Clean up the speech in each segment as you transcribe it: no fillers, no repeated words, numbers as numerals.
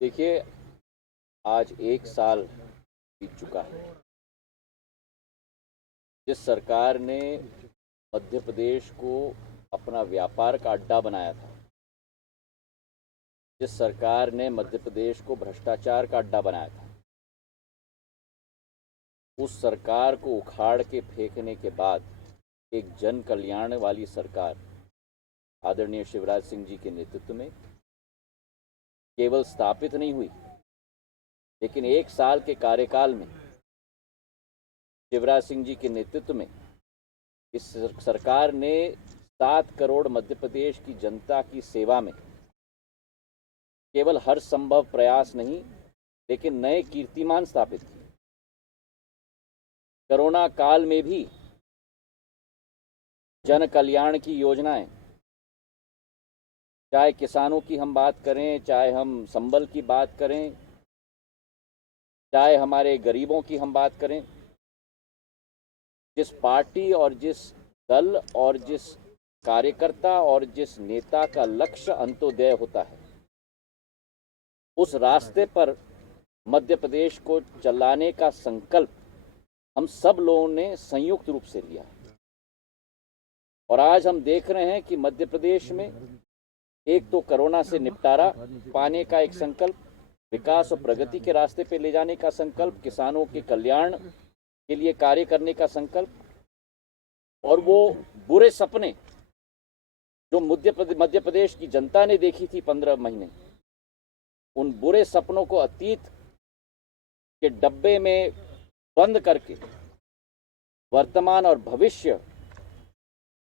देखिए, आज 1 साल बीत चुका है। जिस सरकार ने मध्य प्रदेश को अपना व्यापार का अड्डा बनाया था, जिस सरकार ने मध्य प्रदेश को भ्रष्टाचार का अड्डा बनाया था, उस सरकार को उखाड़ के फेंकने के बाद एक जन कल्याण वाली सरकार आदरणीय शिवराज सिंह जी के नेतृत्व में केवल स्थापित नहीं हुई, लेकिन 1 साल के कार्यकाल में शिवराज सिंह जी के नेतृत्व में इस सरकार ने 7 करोड़ मध्य प्रदेश की जनता की सेवा में केवल हर संभव प्रयास नहीं, लेकिन नए कीर्तिमान स्थापित किए। कोरोना काल में भी जन कल्याण की योजनाएं, चाहे किसानों की हम बात करें, चाहे हम संबल की बात करें, चाहे हमारे गरीबों की हम बात करें, जिस पार्टी और जिस दल और जिस कार्यकर्ता और जिस नेता का लक्ष्य अंत्योदय होता है, उस रास्ते पर मध्य प्रदेश को चलाने का संकल्प हम सब लोगों ने संयुक्त रूप से लिया। और आज हम देख रहे हैं कि मध्य प्रदेश में एक तो कोरोना से निपटारा पाने का एक संकल्प, विकास और प्रगति के रास्ते पे ले जाने का संकल्प, किसानों के कल्याण के लिए कार्य करने का संकल्प, और वो बुरे सपने जो मध्य प्रदेश की जनता ने देखी थी 15 महीने, उन बुरे सपनों को अतीत के डब्बे में बंद करके वर्तमान और भविष्य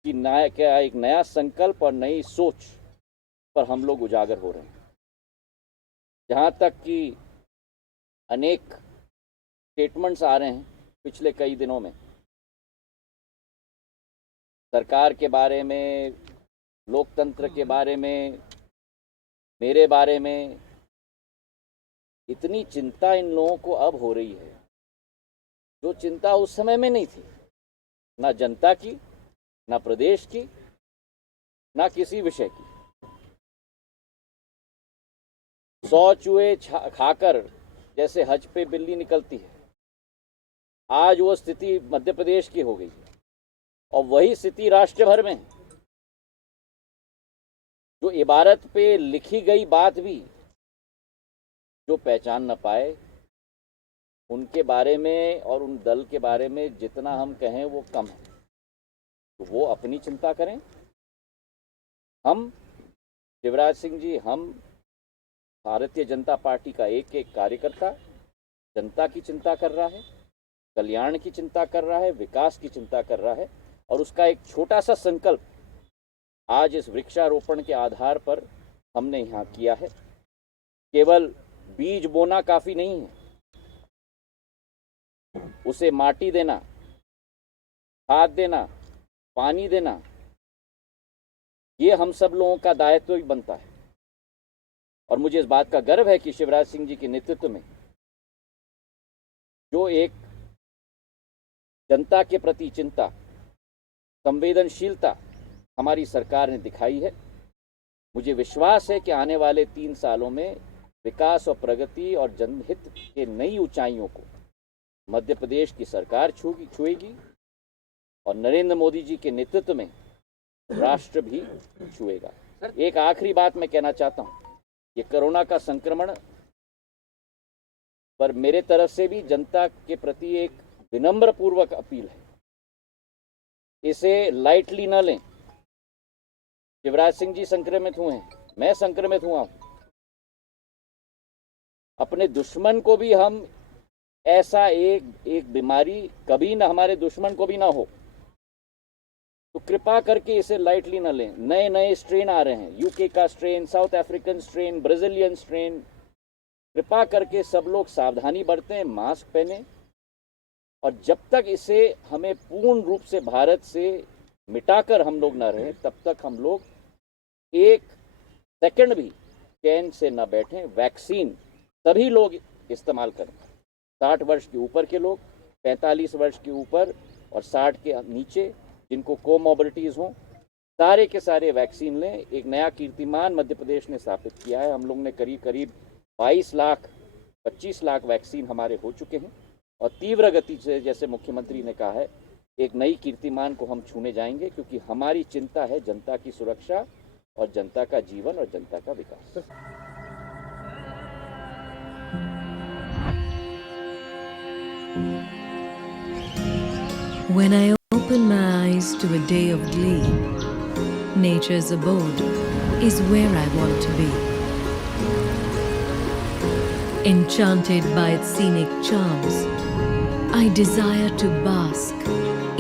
की एक नया संकल्प और नई सोच पर हम लोग उजागर हो रहे हैं। जहां तक कि अनेक स्टेटमेंट्स आ रहे हैं पिछले कई दिनों में सरकार के बारे में, लोकतंत्र के बारे में, मेरे बारे में, इतनी चिंता इन लोगों को अब हो रही है जो चिंता उस समय में नहीं थी, ना जनता की, ना प्रदेश की, ना किसी विषय की। 100 चूहे खाकर जैसे हज पे बिल्ली निकलती है, आज वो स्थिति मध्य प्रदेश की हो गई है और वही स्थिति राष्ट्र भर में है। जो इबारत पे लिखी गई बात भी जो पहचान न पाए, उनके बारे में और उन दल के बारे में जितना हम कहें वो कम है। तो वो अपनी चिंता करें। हम शिवराज सिंह जी, हम भारतीय जनता पार्टी का एक एक कार्यकर्ता जनता की चिंता कर रहा है, कल्याण की चिंता कर रहा है, विकास की चिंता कर रहा है, और उसका एक छोटा सा संकल्प आज इस वृक्षारोपण के आधार पर हमने यहाँ किया है। केवल बीज बोना काफी नहीं है, उसे माटी देना, खाद देना, पानी देना, ये हम सब लोगों का दायित्व भी बनता है। और मुझे इस बात का गर्व है कि शिवराज सिंह जी के नेतृत्व में जो एक जनता के प्रति चिंता, संवेदनशीलता हमारी सरकार ने दिखाई है, मुझे विश्वास है कि आने वाले 3 सालों में विकास और प्रगति और जनहित के नई ऊंचाइयों को मध्य प्रदेश की सरकार छुएगी और नरेंद्र मोदी जी के नेतृत्व में राष्ट्र भी छुएगा। एक आखिरी बात मैं कहना चाहता हूं, ये कोरोना का संक्रमण पर मेरे तरफ से भी जनता के प्रति एक विनम्र पूर्वक अपील है, इसे लाइटली न लें। शिवराज सिंह जी संक्रमित हुए हैं, मैं संक्रमित हुआ हूं। अपने दुश्मन को भी हम ऐसा एक बीमारी कभी ना हमारे दुश्मन को भी ना हो, तो कृपा करके इसे लाइटली ना लें। नए नए स्ट्रेन आ रहे हैं, यूके का strain, south African strain, Brazilian strain. कृपा करके सब लोग सावधानी बरतें, मास्क पहने, और जब तक इसे हमें पूर्ण रूप से भारत से मिटाकर हम लोग ना रहें, तब तक हम लोग एक सेकंड भी चैन से न बैठें। वैक्सीन सभी लोग इस्तेमाल करें, 60 वर्ष के ऊपर के लोग, 45 वर्ष के ऊपर और 60 के नीचे जिनको कोमॉर्बिडिटीज हों, सारे के सारे वैक्सीन लें। एक नया कीर्तिमान मध्य प्रदेश ने स्थापित किया है। हम लोग ने करीब करीब 22 लाख 25 लाख वैक्सीन हमारे हो चुके हैं और तीव्र गति से, जैसे मुख्यमंत्री ने कहा है, एक नई कीर्तिमान को हम छूने जाएंगे, क्योंकि हमारी चिंता है जनता की सुरक्षा और जनता का जीवन और जनता का विकास। When I open my eyes to a day of glee, nature's abode is where I want to be. Enchanted by its scenic charms, I desire to bask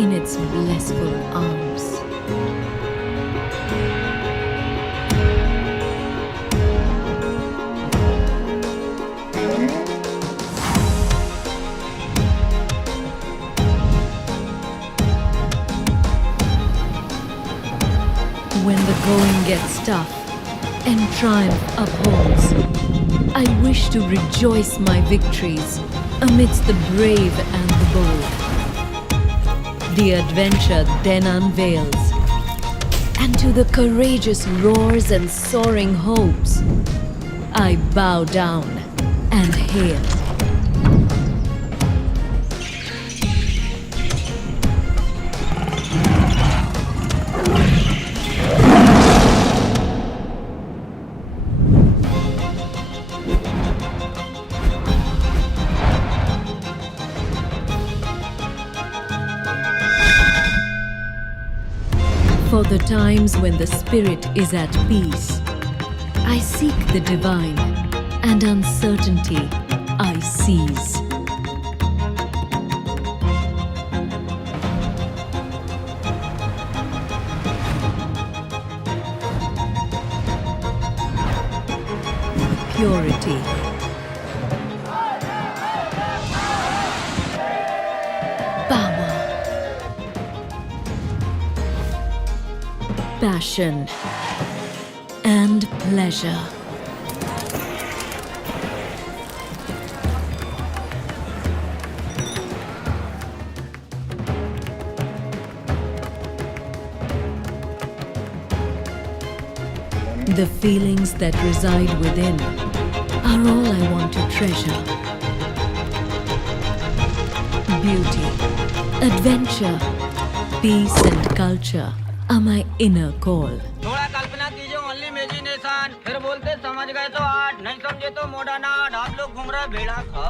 in its blissful arms. When the going gets tough and triumph upholds, I wish to rejoice my victories amidst the brave and the bold. The adventure then unveils, and to the courageous roars and soaring hopes, I bow down and hail. For the times when the spirit is at peace, I seek the divine, and uncertainty I seize. Purity, power, passion, and pleasure. The feelings that reside within are all I want to treasure. Beauty, adventure, peace and culture are my inner call. थोड़ा कल्पना कीजिए, only imagination. फिर बोलते समझ गए तो आठ, नहीं समझे तो मोड़ा नाट। आप लोग घूम रहे भेड़ा खा।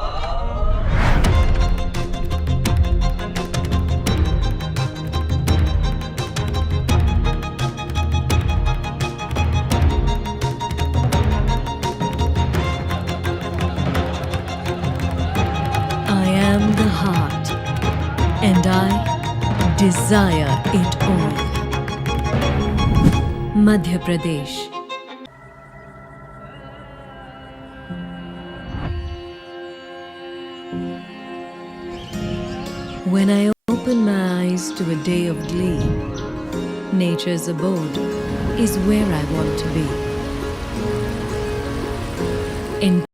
I am the heart, and I desire it all. Madhya Pradesh. When I open my eyes to a day of glee, nature's abode is where I want to be.